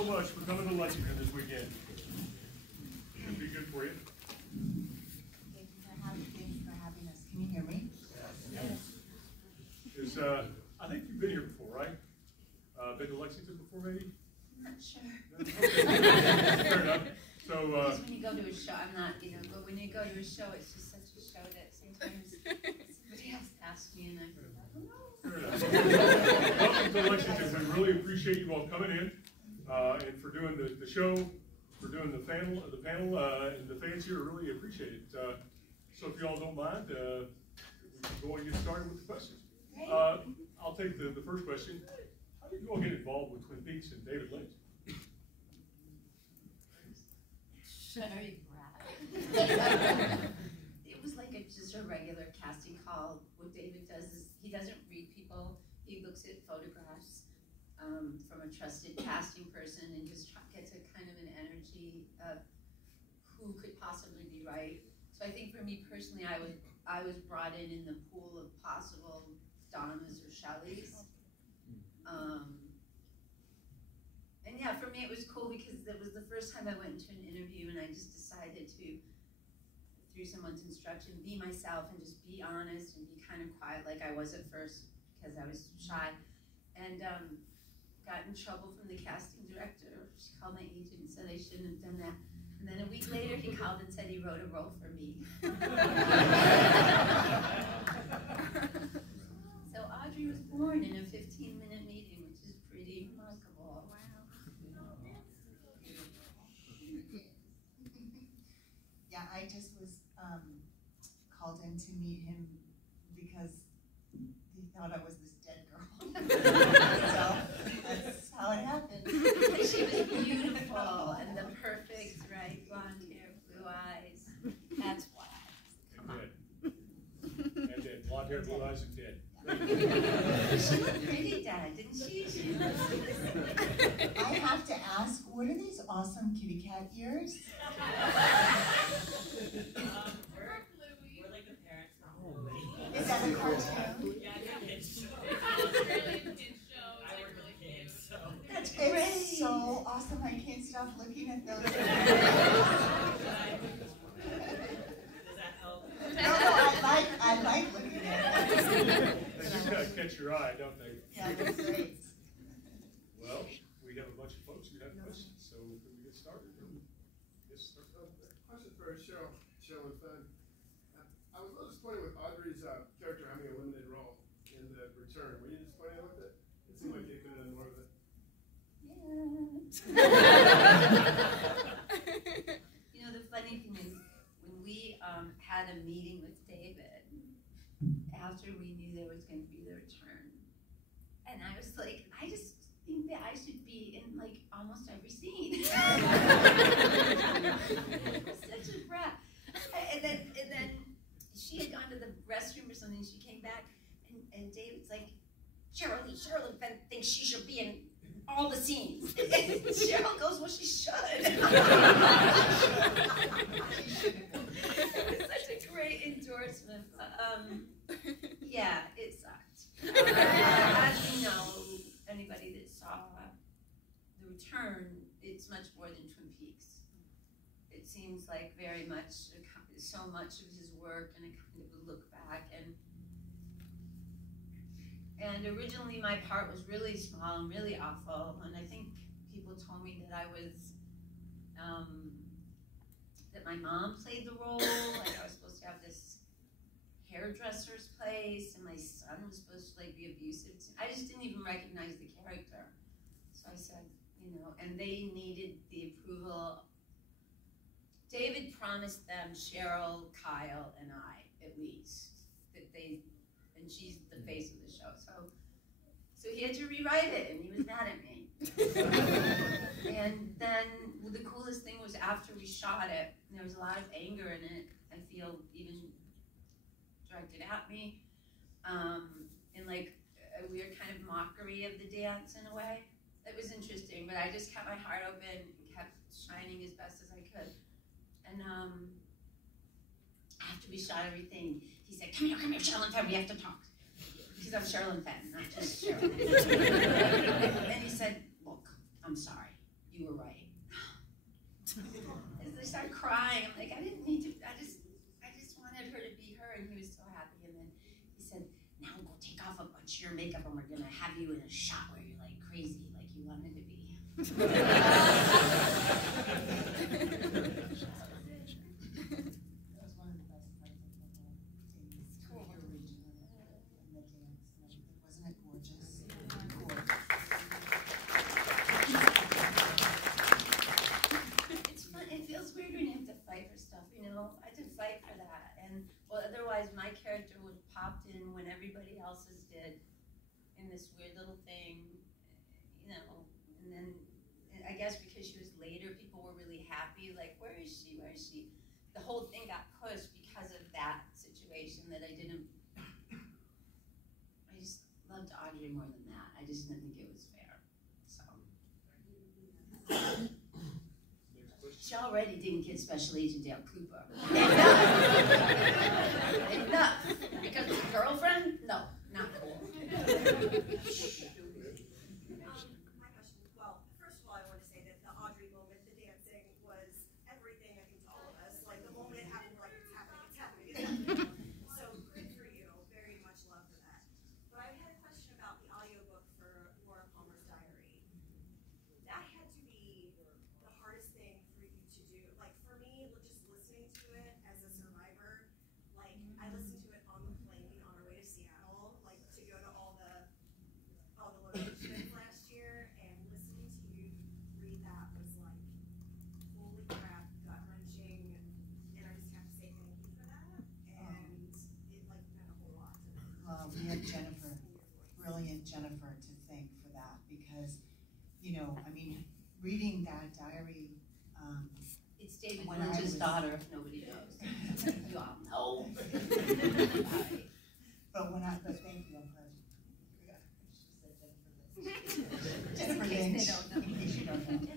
so much for coming to Lexington this weekend. Should be good for you. Thank you for having us. Can you hear me? Yes. I think you've been here before, right? Been to Lexington before, maybe? I'm not sure. Okay. Fair enough. So, because when you go to a show, I'm not, but when you go to a show, it's just such a show that sometimes somebody else asks me and I don't know. fair enough. Welcome to Lexington. We really appreciate you all coming in and for doing the show, for doing the panel, and the fans here really appreciate it. So if you all don't mind, we can go and get started with the questions. I'll take the first question. How did you all get involved with Twin Peaks and David Lynch? Very brag. It was like just a regular casting call. What David does is he doesn't read people. He looks at photographs from a trusted casting person and just gets a kind of an energy of who could possibly be right. So I think for me personally, I was brought in the pool of possible Donnas or Shelleys. And yeah, for me it was cool because it was the first time I went into an interview and I just decided to, through someone's instruction, be myself and just be honest and be kind of quiet like I was at first because I was shy. And got in trouble from the casting director. She called my agent and said I shouldn't have done that. And then a week later he called and said he wrote a role for me. So Audrey was born in a 15-minute meeting, which is pretty remarkable. Wow. Yeah, I just was called in to meet him because he thought I was this dead girl. So that's how it happened. She was beautiful and the perfect, right, blonde hair, blue eyes. That's why. Come on. And dead. Blonde hair, blue eyes, and dead. She looked pretty, Dad, didn't she? I have to ask, what are these awesome kitty cat ears? We're like the parents. Is that a cartoon? Yeah, it's really kids show. It's like really cute. That's great. It's so awesome, I can't stop looking at those. Does that help? No, I like looking at them. They just kind of catch your eye, don't they? Yeah, that's great. Well, we have a bunch of folks who have questions, so can we get started? Yes, start out there. Question for Sherilyn Fenn. I was a little disappointed with Audrey's character having a limited role in the return. Were you disappointed with it? It seemed like they could have done more of it. Yeah. The funny thing is, when we had a meeting with David, after we knew there was going to be the return, and I was like, I just think that I should be in like almost every scene. Such a brat. And then she had gone to the restroom or something. She came back, and David's like, Sherilyn Fenn thinks she should be in all the scenes. And Sheryl goes, well, she should. It was such a great endorsement. Yeah, it sucked. As you know, anybody that saw The Return, it's much more than Twin Peaks. It seems like very much, so much of his work and a kind of a look back. And originally my part was really small and really awful, and I think people told me that I was, that my mom played the role, like I was supposed to have this hairdresser's place, and my son was supposed to like be abusive. I just didn't even recognize the character. So I said, and they needed the approval. David promised them, Sheryl, Kyle, and I, at least, that and she's the face of the show. So he had to rewrite it, and he was mad at me. And then the coolest thing was after we shot it, there was a lot of anger in it, I feel, even directed at me, in like a weird kind of mockery of the dance in a way. It was interesting, but I just kept my heart open and kept shining as best as I could. And after we shot everything, he said, come here, Sherilyn Fenn, we have to talk. Because I'm Sherilyn Fenn, not just Sheryl. And he said, look, I'm sorry. You you were right. As I started crying, I'm like, I didn't need to, I just wanted her to be her, and he was so happy. And then he said, now go take off a bunch of your makeup, and we're gonna have you in a shot where you're like crazy, like you wanted to be. That was one of the best parts of the whole thing. It's cool. The original and the dance and everything. Wasn't it gorgeous? Cool. It's fun. It feels weird when you have to fight for stuff, you know? I had to fight for that. And, well, otherwise my character would have popped in when everybody else's did in this weird little thing, you know? And then, I guess because she was later, people were really happy, like, where is she, where is she? The whole thing got pushed because of that situation that I just loved Audrey more than that. I just didn't think it was fair, so. She already didn't get Special Agent Dale Cooper. Enough. Because of the girlfriend? No, not cool. We have Jennifer, brilliant Jennifer, to thank for that, because, you know, I mean, reading that diary. It's David when Lynch's I daughter, if nobody knows. You all know. But thank you, I'm glad you said Jennifer Lynch. Jennifer In case Lynch, they don't know. in case you don't know.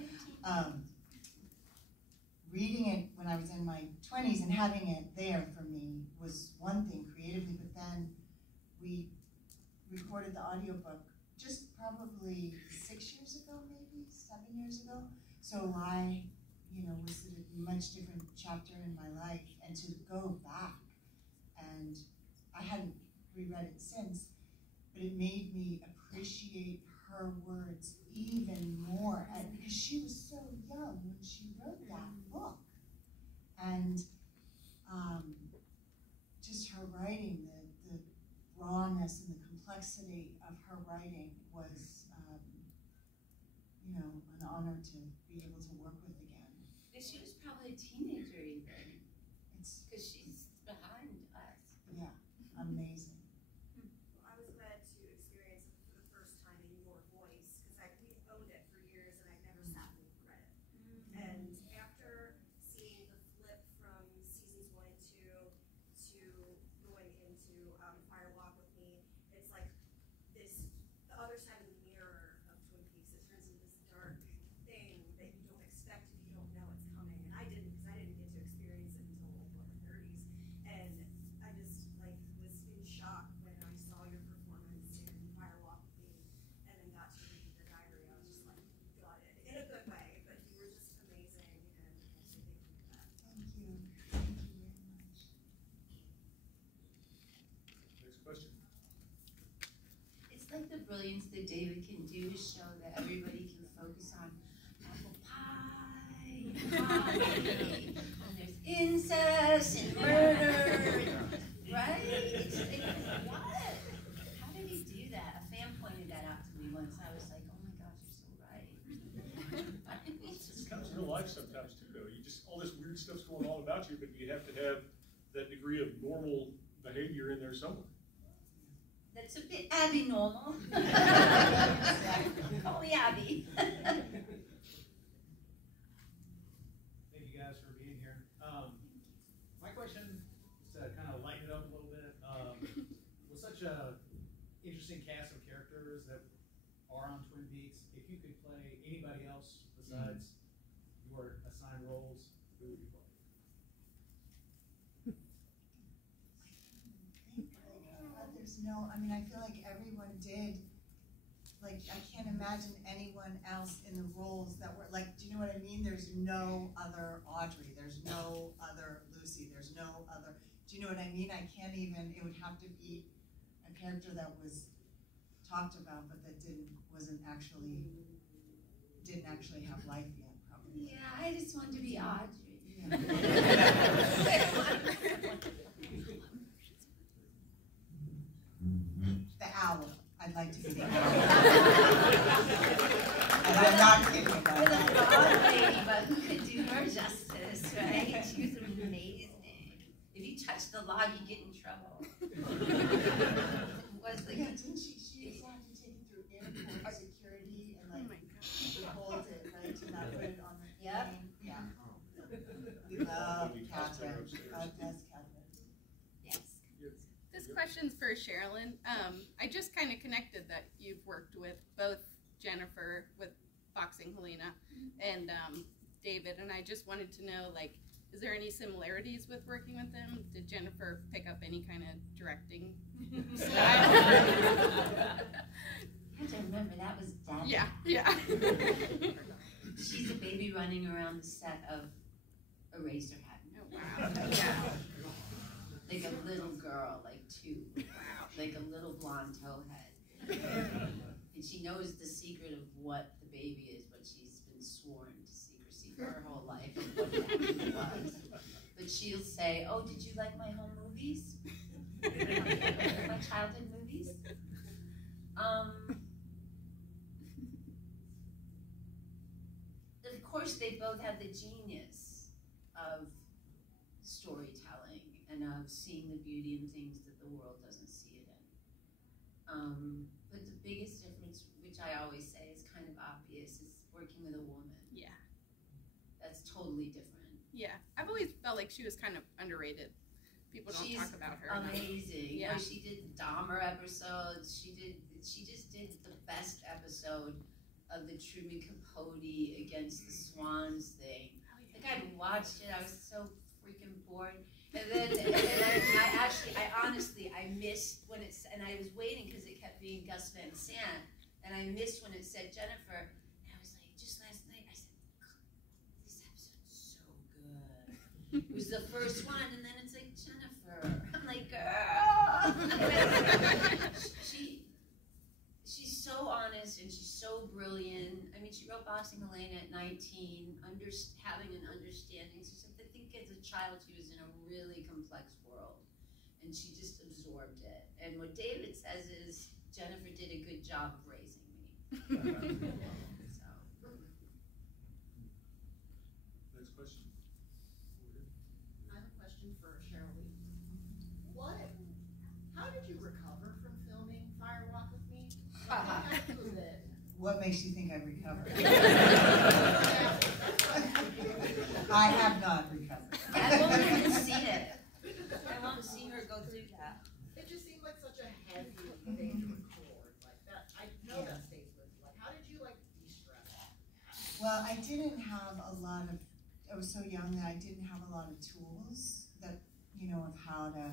Reading it when I was in my 20s and having it there for me was one thing creatively, but then we recorded the audiobook just probably 6 years ago, maybe 7 years ago. So I, you know, was at a much different chapter in my life, and to go back, and I hadn't reread it since, but it made me appreciate her words even more, because she was so young when she wrote that book. And just her writing, the rawness and the complexity of her writing was, you know, an honor to be able to work with again. She was probably a teenager even, It's, because she's behind us. yeah, amazing. I was glad to experience it for the first time in your voice, because we owned it for years and I'd never sat and read it. And after seeing the flip from seasons 1 and 2 to going into Fire Walk with Me, it's like this, the other side of the mirror of Twin Peaks. It turns into this dark thing that you don't expect if you don't know it's coming. And I didn't, because I didn't get to experience it until like my 30s. And I just like was in shock when I saw your performance in Fire Walk with Me, and then got to read the diary. I was just like gutted in a good way, but you were just amazing, and so thank you for that. Thank you. Thank you very much. Next question. It's like the brilliance that David can do to show that everybody can focus on apple pie, and there's incest and murder, right? It's like, what? How did he do that? A fan pointed that out to me once. I was like, oh my gosh, you're so right. It comes in real life sometimes too, though. You just, all this weird stuff's going on about you, but you have to have that degree of normal behavior in there somewhere. That's a bit Abby normal. Call me Abby. Thank you guys for being here. My question is to kind of lighten it up a little bit. With such a interesting cast of characters that are on Twin Peaks, if you could play anybody else besides your assigned roles, who would you play? There's no, I mean, I feel like everyone did like, I can't imagine anyone else in the roles that were, like, do you know what I mean? There's no other Audrey, there's no other Lucy, there's no other, do you know what I mean? I can't even, it would have to be a character that was talked about, but that didn't actually have life yet, probably. Yeah, I just want to be Audrey. Yeah. The owl. I'd like to be the owl. And I'm not kidding about With a that. broad lady, but who could do her justice, right? She was amazing. If you touch the log, you get in trouble. Was the Yeah, didn't she used to have to take it through airport security and like hold it, right, to not put it on the Yep. plane? Yeah. We love Catherine. God bless Catherine. Yes. This question's for Sherilyn. I just kind of connected that you've worked with both Jennifer with Boxing Helena and David, and I just wanted to know, like, is there any similarities with working with them? Did Jennifer pick up any kind of directing style? You have to remember, that was Dad. Yeah, yeah. She's a baby running around the set of Eraserhead. Oh, wow. Yeah. Like a little girl, like 2. Wow. Like a little blonde towhead. And she knows the secret of what the baby is, but she's been sworn to secrecy for her whole life of what it actually was. But she'll say, "Oh, did you like my home movies? My childhood movies?" Of course, they both have the genius of storytelling and of seeing the beauty in things that the world doesn't see it in. But the biggest difference, which I always say is kind of obvious, is working with a woman. Yeah. That's totally different. Yeah. I've always felt like she was kind of underrated. People don't She's talk about her enough. amazing. Yeah. You know, she did Dahmer episodes. She just did the best episode of the Truman Capote against the Swans thing. Oh, yeah. Like, I watched it, I was so freaking bored. And then I honestly missed when it's, and I was waiting because it kept being Gus Van Sant, and I missed when it said Jennifer, and I was like, just last night, I said, this episode's so good. It was the first one, and then it's like, Jennifer. I'm like, girl. She's so honest, and she's so brilliant. I mean, she wrote Boxing Helena at 19, having an understanding. She said, I think as a child, she was in a really complex world, and she just absorbed it. And what David says is, Jennifer did a good job of raising me. So. Next question. I have a question for Sheryl. How did you recover from filming Fire Walk with Me? What makes you think I've recovered? I have not recovered. I won't even see it. I won't see her go through that. It just seemed like such a heavy thing to record. Like that, I know that stays with you. Like, how did you de-stress? Well, I didn't have a lot of, I was so young that I didn't have a lot of tools that, of how to,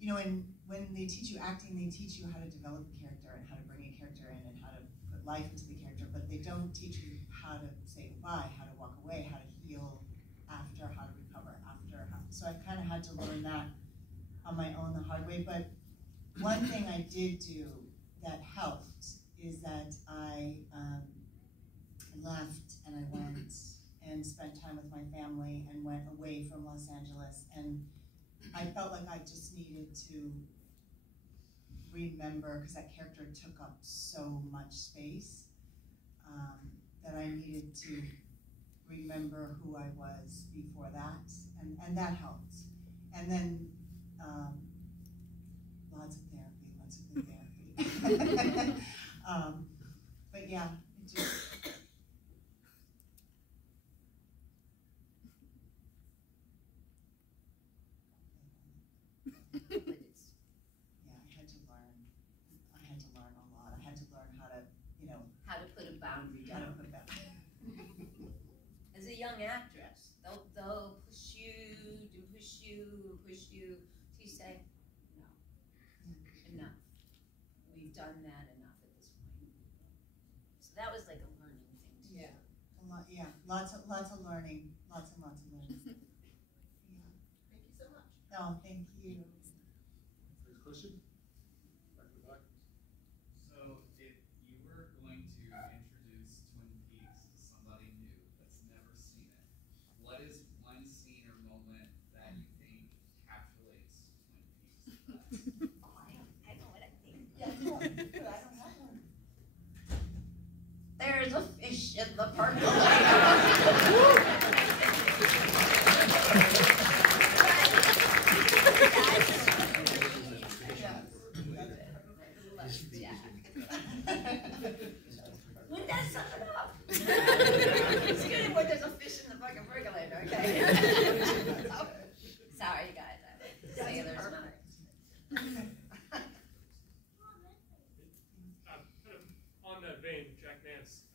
and when they teach you acting, they teach you how to develop a character and how to bring a character in and how to put life into the character, but they don't teach you how to say goodbye, how to walk away, how to heal after, how to recover after. So I kind of had to learn that on my own the hard way, but one thing I did do that helped is that I left and I went and spent time with my family and went away from Los Angeles, and I felt like I just needed to remember, because that character took up so much space, that I needed to remember who I was before that, and that helped. And then lots of good therapy. But yeah, it just, But it's, yeah, I had to learn a lot. I had to learn how to, how to put a boundary how to down. put that. As a young actress, they'll push you, and push you, and push you, till you say, no, enough. we've done that enough at this point. So that was like a learning thing too. Yeah, lots of learning, lots and lots of learning. Yeah. Thank you so much. No, thank you. Next question? Back to the back. So, if you were going to introduce Twin Peaks to somebody new that's never seen it, what is one scene or moment that you think encapsulates Twin Peaks the best? I know what I think. Yeah, cool. Good, I don't have one. There's a fish in the parking Wouldn't that sum it up? It's good when there's a fish in the fucking percolator, okay? Sorry, guys. Sailor's not. Kind of on that vein, Jack Nance,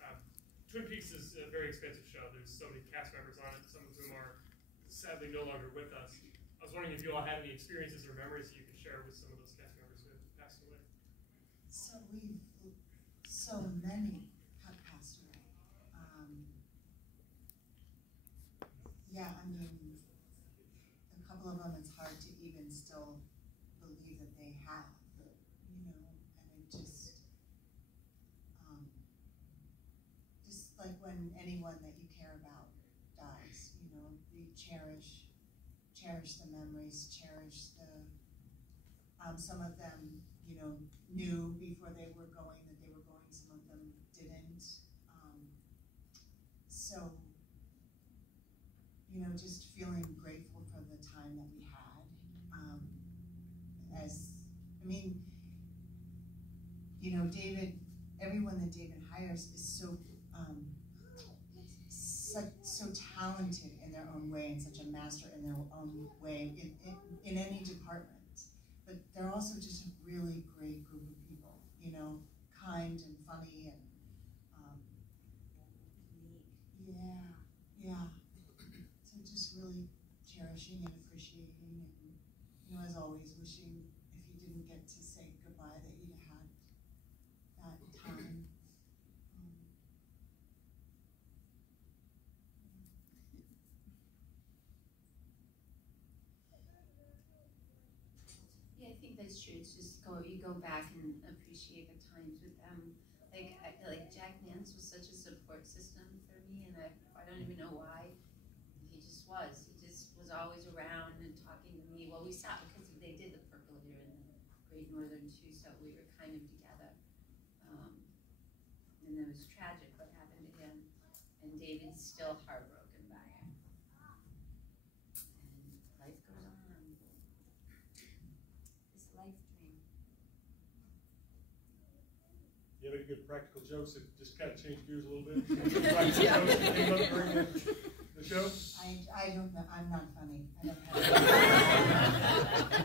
Twin Peaks is a very expensive show. There's so many cast members on it, some of whom are sadly no longer with us. I was wondering if you all had any experiences or memories that you could share with some of those cast members who have passed away. So many have passed away. Yeah, I mean, a couple of them, it's hard to even still believe that they have, you know, and it just like when anyone that you care about dies, you know, you cherish the memories, cherish the, some of them, you know, knew before they were going that they were going, some of them didn't. So, you know, just feeling grateful for the time that we had. I mean, you know, everyone that David hires is so talented in their own way and such a master in their own way in any department. But they're also just a really great group of people, you know, kind and funny and yeah. So just really cherishing and appreciating and, you know, as always, wishing if you didn't get to say goodbye that you'd had that time. Yeah, I think that's true. It's just you go back and appreciate the times with them. Like Jack Nance was such a support system for me, and I don't even know why. He just was. He just was always around and talking to me. Well, we sat because they did the percolator in the Great Northern too, so we were kind of together. And it was tragic what happened to him, and David's still heartbroken by it. And life goes on. This life dream. You have any good practical jokes that just kind of change gears a little bit? Practical jokes that came up during the show? I don't know. I'm not funny. I don't have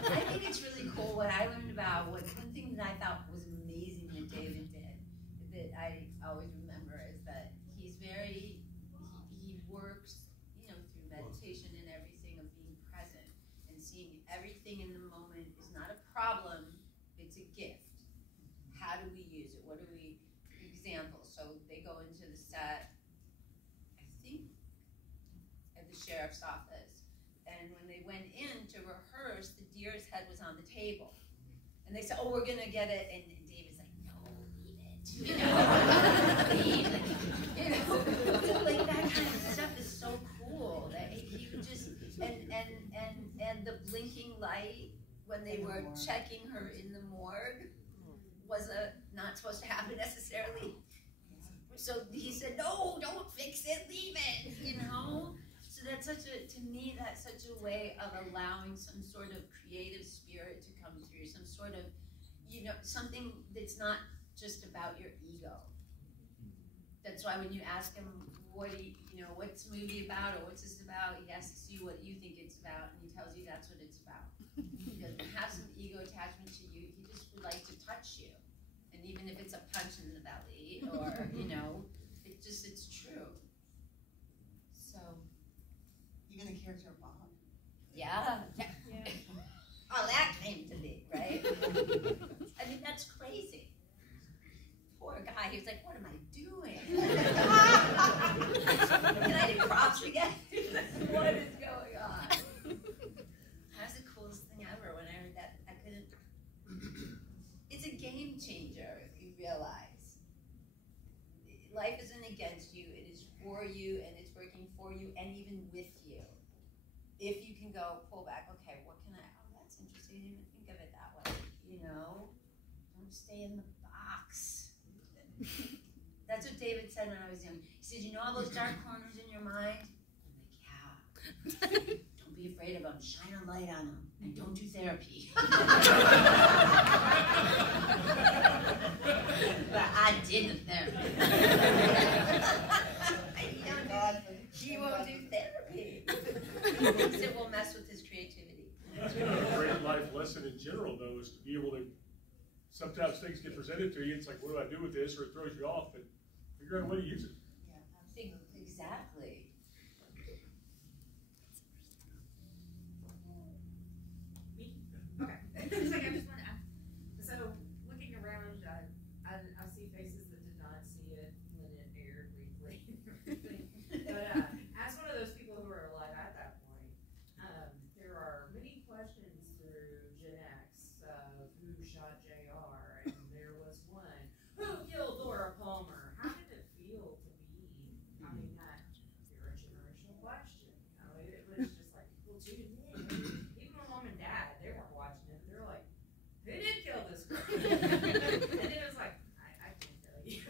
I think it's really cool what I learned about one thing that I thought was amazing that David did that I always remember is that he works, you know, through meditation and everything of being present and seeing everything in the moment is not a problem, it's a gift. How do we use it? What do we, example, so they go into the set, I think, at the sheriff's office, and when they went in to rehearse, the deer's head was on the table. And they said, oh, we're gonna get it, and David's like, no, leave it, you know, leave it, you know, so like that kind of stuff is so cool, that he would just, and the blinking light when they were checking her in the morgue was not supposed to happen necessarily. So he said, no, don't fix it, leave it, you know? So that's to me, that's such a way of allowing some sort of creative spirit to come through, some sort of, you know, something that's not just about your ego. That's why when you ask him, what's the movie about, or what's this about, he asks you what you think it's about, and he tells you that's what it's about. He doesn't have some ego attachment to you, he just would like to touch you. And even if it's a punch in the belly, or, you know, it's true. So. Even the character of Bob. Yeah. How that came to be, right? I mean, that's crazy. poor guy, he was like, what am I doing? Can I do props again? What is going on? That was the coolest thing ever when I heard that. I couldn't. It's a game changer if you realize. Life isn't against you, it is for you, and it's working for you, and even with you. If you can go, pull back, okay, what can I, oh, that's interesting, I didn't even think of it that way. You know, don't stay in the box. That's what David said when I was young. He said, you know all those dark corners in your mind? I'm like, yeah. Don't be afraid of them. Shine a light on them. And don't do therapy. But I did the therapy. He won't do therapy. Because it will mess with his creativity. That's been a great life lesson in general, though, is to be able to, sometimes things get presented to you, it's like, what do I do with this? Or it throws you off, but figure out a way to use it. Yeah, absolutely. Exactly. Okay. It's like I just want to ask. So, looking around, I see faces that did not see it when it aired briefly. But as one of those people who are alive at that point, there are many questions through Gen X of who shot JR, and there was one, who killed Laura Palmer? How did it feel to be? I mean, that you're a generational question. You know, it was just like, well, tune in. Even my mom and dad, they weren't watching it. They're like, who did kill this girl? And then it was like, I can't tell you.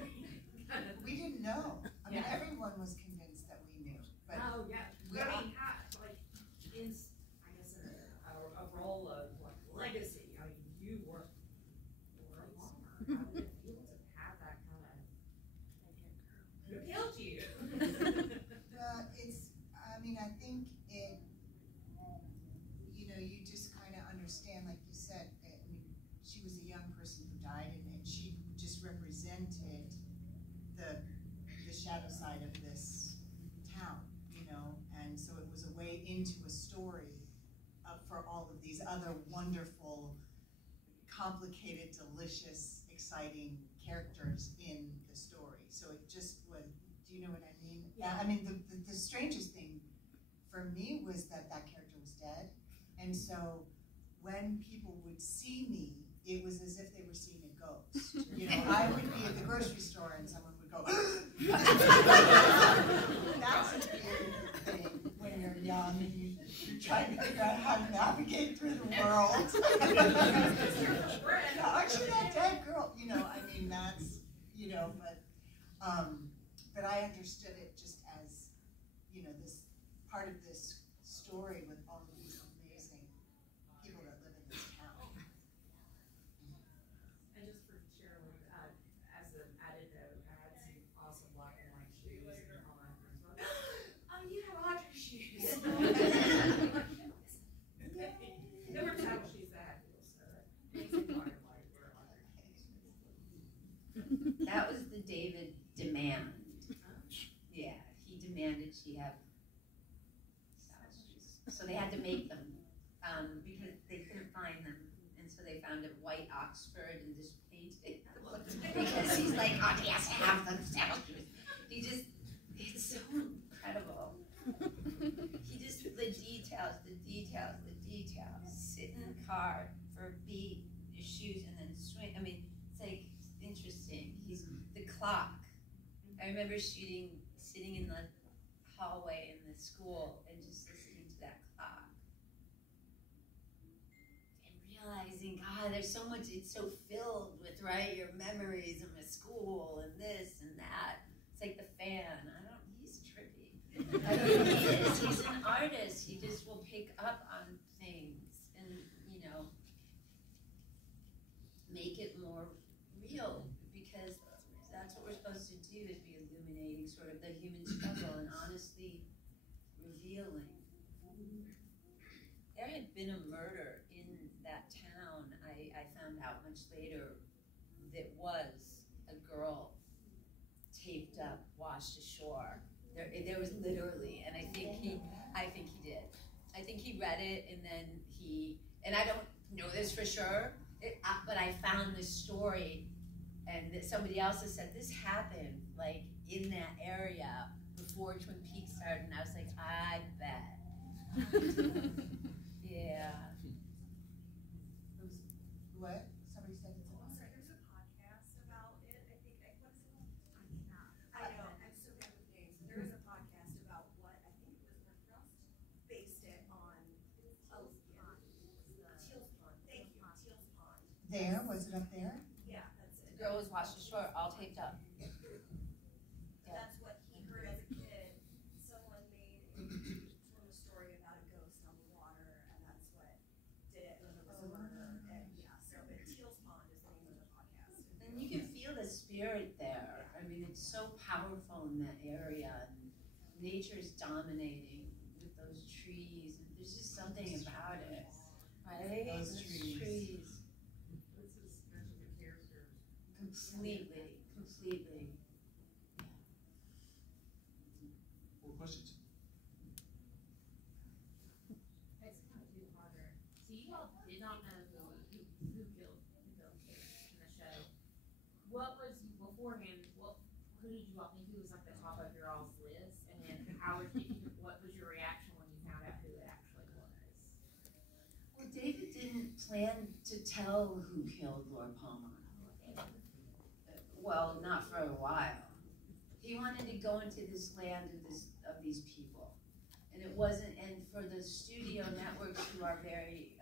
We didn't know. I mean, Yeah. everyone was convinced that we knew. But Oh, yeah. Yeah. I mean, how, like, in, I guess, in a role of, like, legacy, I mean, you were a Palmer. How did it feel to have that kind of, who killed you? well, I mean, I think it, you know, you just kind of understand, like you said, I mean, she was a young person who died, and she just represented the shadow side of this town, you know, and so it was a way into a story for all of these other wonderful, complicated, delicious, exciting characters in the story. So it just was, do you know what I mean? Yeah. I mean, the strangest thing for me was that character was dead, and so when people would see me, it was as if they were seeing a ghost. You know, I would be at the grocery store and someone would go, that's a weird thing when you're young and you're trying to figure out how to navigate through the world. Aren't you that dead girl? You know, I mean, that's, you know, but I understood it just as, you know, this part of this story with all of these amazing people that live in this town. And just for Sherilyn, as an added note, I had some awesome black and white shoes, and all my friends were like, oh, you have Audrey shoes. There were travel shoes that had wheels, so that makes it water light were Audrey shoes. That was the David demand. Yeah, he demanded she have style shoes. So they had to make them because they couldn't find them. And so they found a white Oxford and just painted because he's like, oh, he has to have the style shoes. He just, it's so incredible. He just, the details. Sit in the car for a beat, your shoes, and then swing. I mean, it's like, interesting. He's the clock. I remember sitting in the hallway in the school and just listening to that clock. And realizing, God, there's so much, it's so filled with, right, your memories of my school and this and that. It's like the fan. He's trippy. I mean, he is. He's an artist. He just will pick up on things and, you know, make it more real, because that's what we're supposed to do, is be illuminating sort of the human struggle and honestly revealing. There had been a murder in that town, I found out much later, that was a girl taped up, washed ashore. There was literally, and I think he did. I think he read it, and then and I don't know this for sure, but I found this story And that somebody else has said, this happened, like, in that area before Twin Peaks started, and I was like, I bet. Yeah. What? Somebody said it's Oh, I'm sorry, there's a podcast about it, I think, what is it called? I know, I'm so bad with names, but there is a podcast about what, I think it was Northwest, based it on, Teal's Pond. Thank you, Teal's Pond. there. Was it up there? Yeah, that's The it. girl was watching short, all taped up. That's what he heard as a kid, someone told a story about a ghost on the water, and that's what did it, and there was a murder, and yeah, so, but Teal's Pond is the name of the podcast. And you can feel the spirit there. I mean, it's so powerful in that area, and nature is dominating with those trees, and there's just something about it, right? Those trees. Completely, completely. More questions? It's kind of two-parter. So you all did not know who killed in the show. What was beforehand? Who did you all think who was like the top of your all's list? And then what was your reaction when you found out who it actually was? Well, David didn't plan to tell who killed Laura Palmer. Well, not for a while. He wanted to go into this land of these people. And it wasn't, and for the studio networks who are very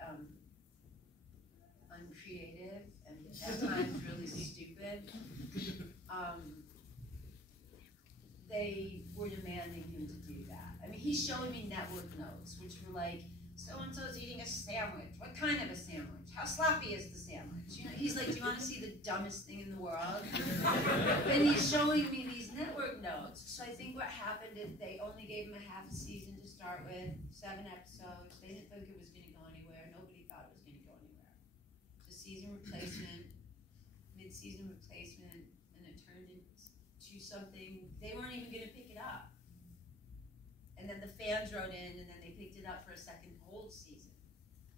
uncreative and at times really stupid, they were demanding him to do that. I mean, he's showing me network notes, which were like, so-and-so's eating a sandwich. What kind of a sandwich? How sloppy is the sandwich? You know, he's like, do you want to see the dumbest thing in the world? And he's showing me these network notes. So I think what happened is they only gave him a half a season to start with, 7 episodes. They didn't think it was going to go anywhere. Nobody thought it was going to go anywhere. The season replacement, mid-season replacement, and it turned into something, they weren't even going to pick it up. And then the fans wrote in, and then they picked it up for a second whole season.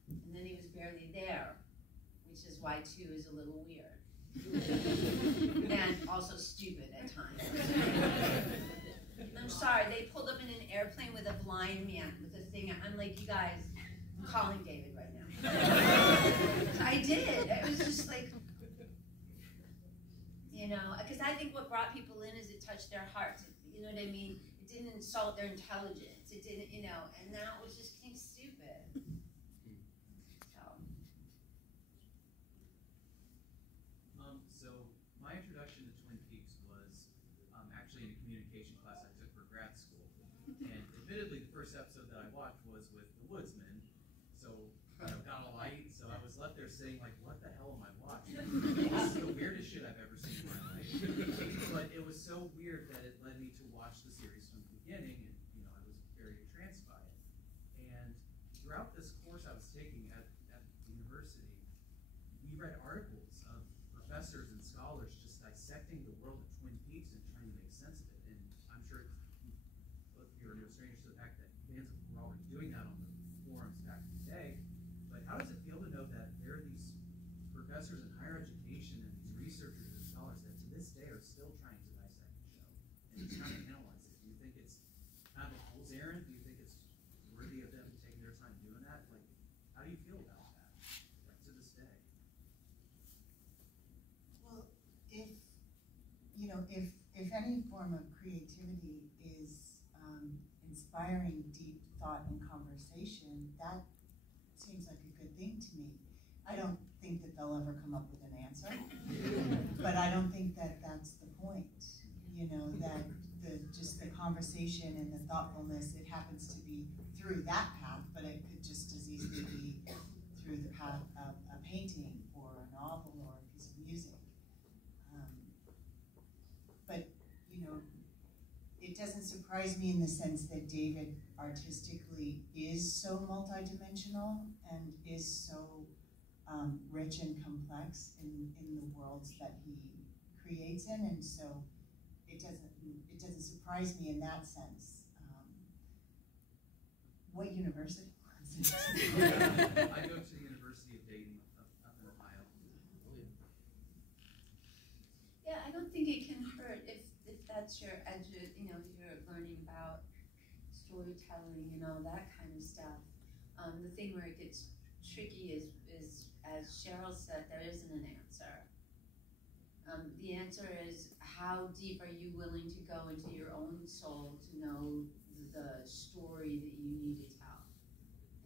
And then he was barely there, which is why 2 is a little weird. And also stupid at times. I'm sorry, they pulled up in an airplane with a blind man with a thing. I'm like, you guys, I'm calling David right now. I did. It was just like, you know, because I think what brought people in is it touched their hearts. You know what I mean? It didn't insult their intelligence. It didn't, you know, and now it was just being stupid. So my introduction to Twin Peaks was actually in a communication class I took for grad school. And admittedly, the first episode that I watched was with the Woodsman. So I got all light, so I was left there saying, like, what the hell am I watching? This is the weirdest shit I've ever seen in my life. But it was so weird that it led me to watch the series from the beginning, and you know, I was very entranced by it. And throughout this course I was taking at the university, we read articles of professors and scholars just dissecting the world of Twin Peaks and trying to make sense of it. And I'm sure both of you are no strangers to the fact that fans were already doing that on the forums back in the day. But how does it feel to know that there are these professors in higher education and these researchers and scholars that to this day are still trying to dissect the show and trying to analyze it? Do you think it's kind of a fool's errand? Do you think it's worthy of them taking their time doing that? Like, how do you feel about that, like, to this day? Well, if any form of creativity is inspiring deep thought and conversation, that seems like a good thing to me. I don't think that they'll ever come up with an answer, but I don't think that that's the point. You know, that just the conversation and the thoughtfulness, it happens to be through that path, but it could just as easily be through the path of a painting or a novel or a piece of music. But, you know, it doesn't surprise me in the sense that David artistically is so multidimensional and is so rich and complex in the worlds that he creates in, and so it doesn't surprise me in that sense. What university was it? I go to the University of Dayton up in Ohio. Yeah, I don't think it can hurt if that's your you know, if you're learning about storytelling and all that kind of stuff. The thing where it gets tricky is as Sheryl said, there isn't an answer. The answer is, how deep are you willing to go into your own soul to know the story that you need to tell?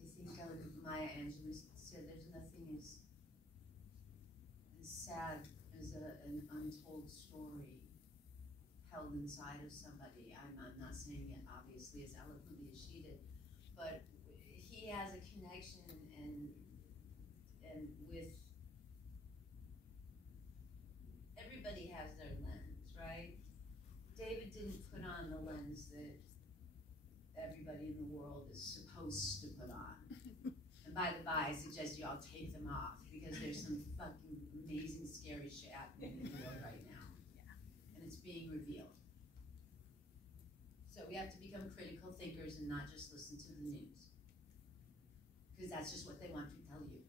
I think Maya Angelou said there's nothing as sad as an untold story held inside of somebody. I'm not saying it obviously as eloquently as she did, but he has a connection and with everybody has their lens, right? David didn't put on the lens that everybody in the world is supposed to put on. And by the by, I suggest you all take them off because there's some fucking amazing, scary shit happening in the world right now. Yeah. And it's being revealed. So we have to become critical thinkers and not just listen to the news. Because that's just what they want to tell you.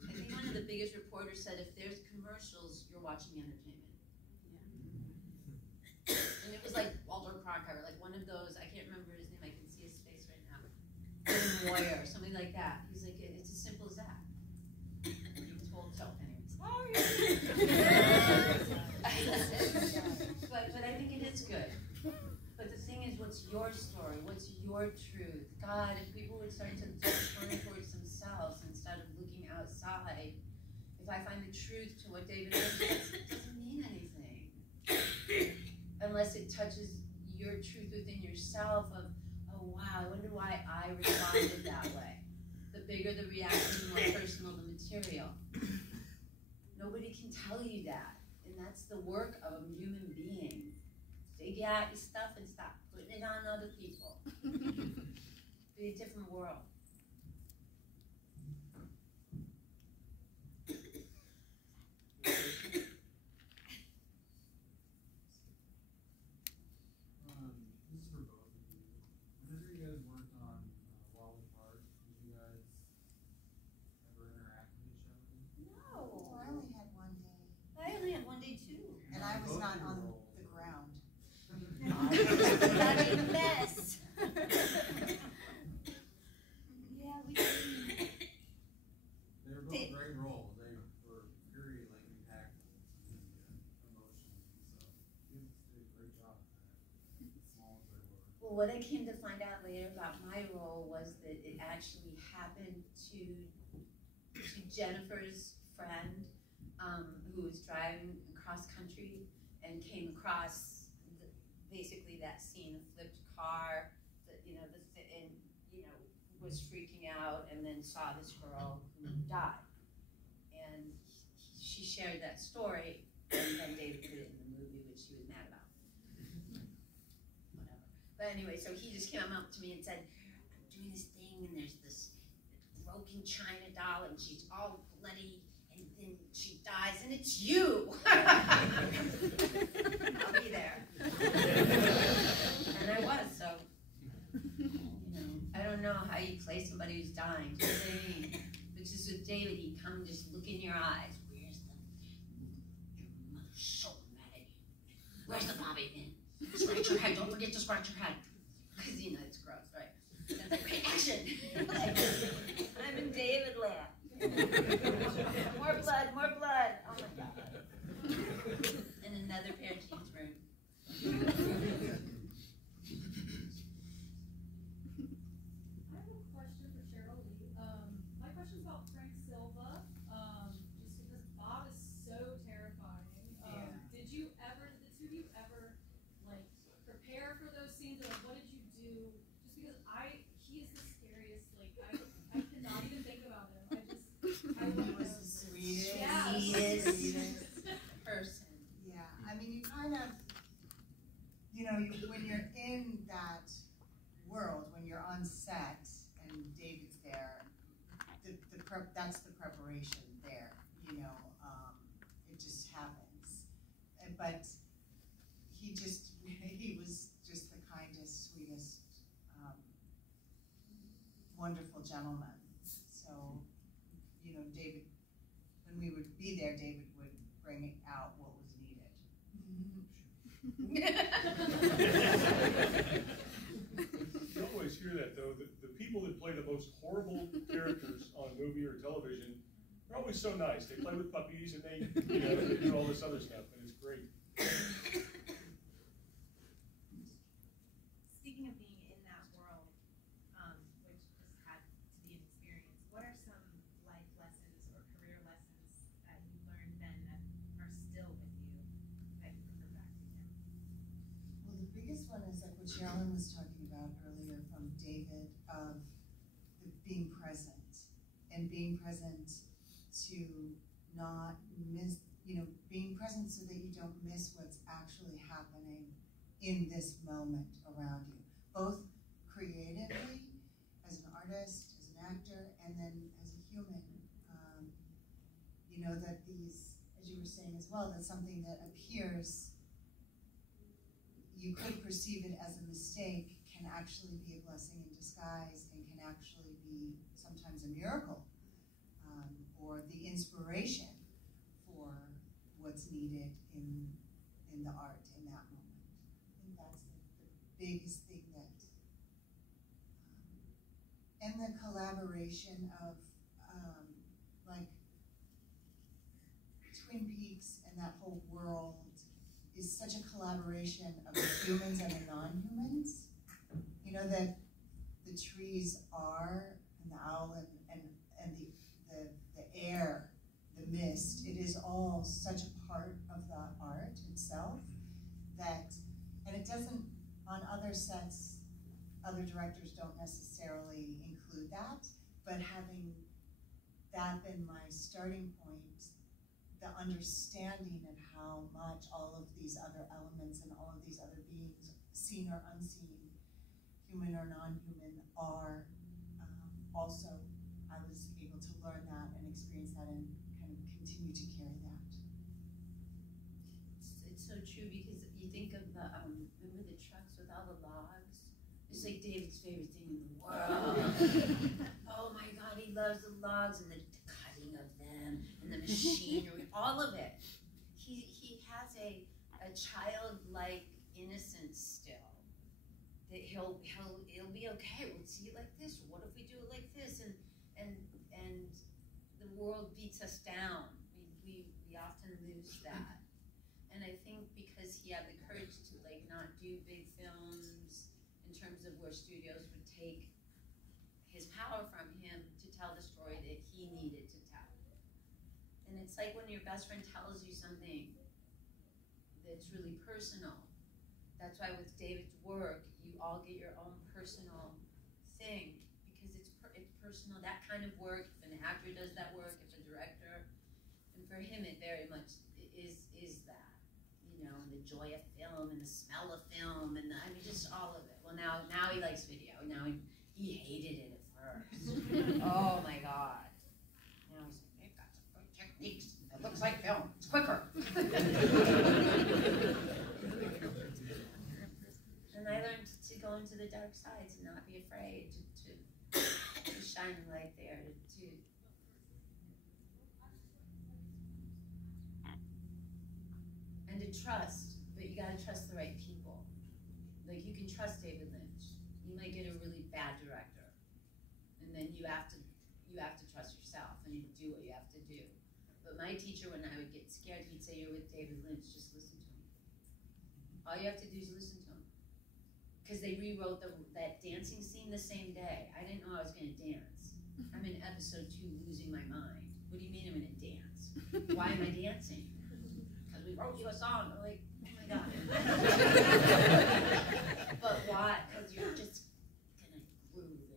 I think one of the biggest reporters said, if there's commercials, you're watching entertainment. Yeah. And it was like Walter Cronkite, like one of those, I can't remember his name, I can see his face right now. Moyer, something like that. He's like, it's as simple as that. He told so, anyways. But I think it is good. But the thing is, what's your story? What's your truth? God, if people would start to turn towards themselves instead of looking outside, if I find the truth to what David says, it doesn't mean anything. Unless it touches your truth within yourself of, oh wow, I wonder why I responded that way. The bigger the reaction, the more personal the material. Nobody can tell you that. And that's the work of a human being. Figure out your stuff and stop putting it on other people. Be a different world. This is for both of you. Whenever you guys worked on Wally Park, did you guys ever interact with each other? Oh, I only had one day. I only had one day too. And I was not on the ground. Not even mess. Yeah, we did. They were both great roles. They were very like impactful and emotions and stuff. You did a great job at that, as small as they were. Well, what I came to find out later about my role was that it actually happened to Jennifer's friend who was driving across country and came across basically that scene, a flipped car, and was freaking out, and then saw this girl who died, and she shared that story, and then David put it in the movie, which he was mad about. Whatever. But anyway, so he just came up to me and said, "I'm doing this thing, and there's this broken china doll, and she's all bloody, and then she dies, and it's you." I'll be there. And I was, so, I don't know how you play somebody who's dying. But just with David, he'd come and just look in your eyes. Where's your mother's so mad at you. Where's the bobby pin? Scratch your head. Don't forget to scratch your head. Because, it's gross, right? And it's like, great action. I'm in David land. More blood, more blood. Oh my God. And another pair of jeans room. I have a question for Sheryl Lee. My question's about Frank Silva. Just because Bob is so terrifying. Did the two of you ever prepare for those scenes? Or what did you do? Just because he is the scariest. I cannot even think about him. I He was the sweetest, sweetest person. Yeah, I mean, you kind of, when you're in that world, when you're on set and David's there, that's the preparation there. It just happens. But he was just the kindest, sweetest, wonderful gentleman. So, David, when we would be there, David would bring out, well, You always hear that, though. The people that play the most horrible characters on movie or television are always so nice. They play with puppies and they do all this other stuff, and it's great. Speaking of being in that world, which has had to be an experience, what are some life lessons or career lessons that you learned then that are still with you that you can bring back to you? Well, the biggest one is like what Sherilyn was talking about earlier from David of being present and being present to not miss, being present so that you don't miss what's actually happening in this moment around you, both creatively as an artist, as an actor, and then as a human. That these, as you were saying as well, that something that appears, you could perceive it as a mistake, can actually be a blessing in disguise and can actually be sometimes a miracle, or the inspiration for what's needed in the art in that moment. I think that's the biggest thing that, and the collaboration of like Twin Peaks and that whole world is such a collaboration of the humans and the non-humans. That the trees are, and the owl and the air, the mist, it is all such a part of the art itself that, and it doesn't, on other sets, other directors don't necessarily include that, but having that been my starting point, the understanding of how much all of these other elements and all of these other beings, seen or unseen, human or non-human, are also, I was able to learn that and experience that and kind of continue to carry that. It's so true, because you think of the, remember the trucks with all the logs? It's like David's favorite thing in the world. Oh my God, he loves the logs and the cutting of them and the machinery, all of it. He has a childlike innocence still. That it'll be okay. We'll see it like this. Or what if we do it like this? And the world beats us down. We often lose that. And I think because he had the courage to not do big films in terms of where studios would take his power from him to tell the story that he needed to tell. And it's like when your best friend tells you something that's really personal. That's why with David's work, you all get your own personal thing, because it's personal. That kind of work, if an actor does that work, if a director, and for him it very much is that, and the joy of film and the smell of film and just all of it. Well, now he likes video. Now he hated it at first. Oh my God. Now he's like, they've got some good techniques. It looks like film. It's quicker. And I learned to go into the dark sides and not be afraid to shine a light there, and to trust, but you gotta trust the right people. Like, you can trust David Lynch. You might get a really bad director, and then you have to trust yourself and do what you have to do. But my teacher, when I would get scared, he'd say, "You're with David Lynch, just listen to him. All you have to do is listen to him." Because they rewrote that dancing scene the same day. I didn't know I was going to dance. I'm in episode 2 losing my mind. What do you mean I'm going to dance? Why am I dancing? Because we wrote you a song. I'm like, oh my God. But why? Because you're just going to groove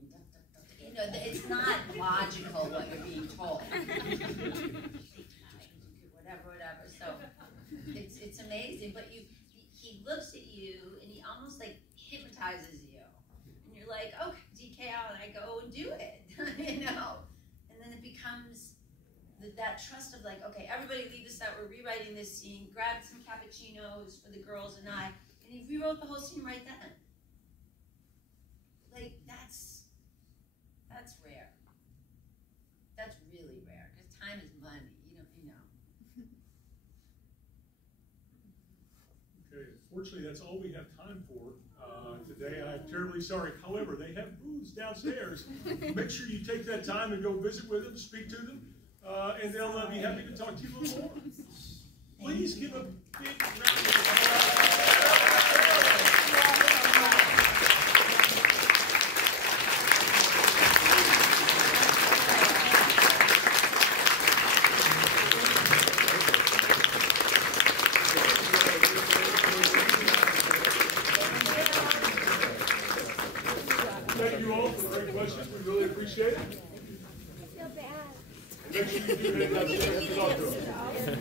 and it's not logical what you're being told. Whatever. So it's amazing. But he looks at you and he almost hypnotizes you, and you're like, "Oh, DK out," and I go and do it, and then it becomes that trust of okay, everybody leave this out. We're rewriting this scene. Grab some cappuccinos for the girls and I, and he rewrote the whole scene right then. That's rare. That's really rare, because time is money. Okay, unfortunately, that's all we have time for today. I'm terribly sorry. However, they have booths downstairs. Make sure you take that time and go visit with them, speak to them, and they'll be happy to talk to you a little more. Please give a big round of applause. Thank you all for the great questions. We really appreciate it. I feel bad. Make sure you do head downstairs and talk to them.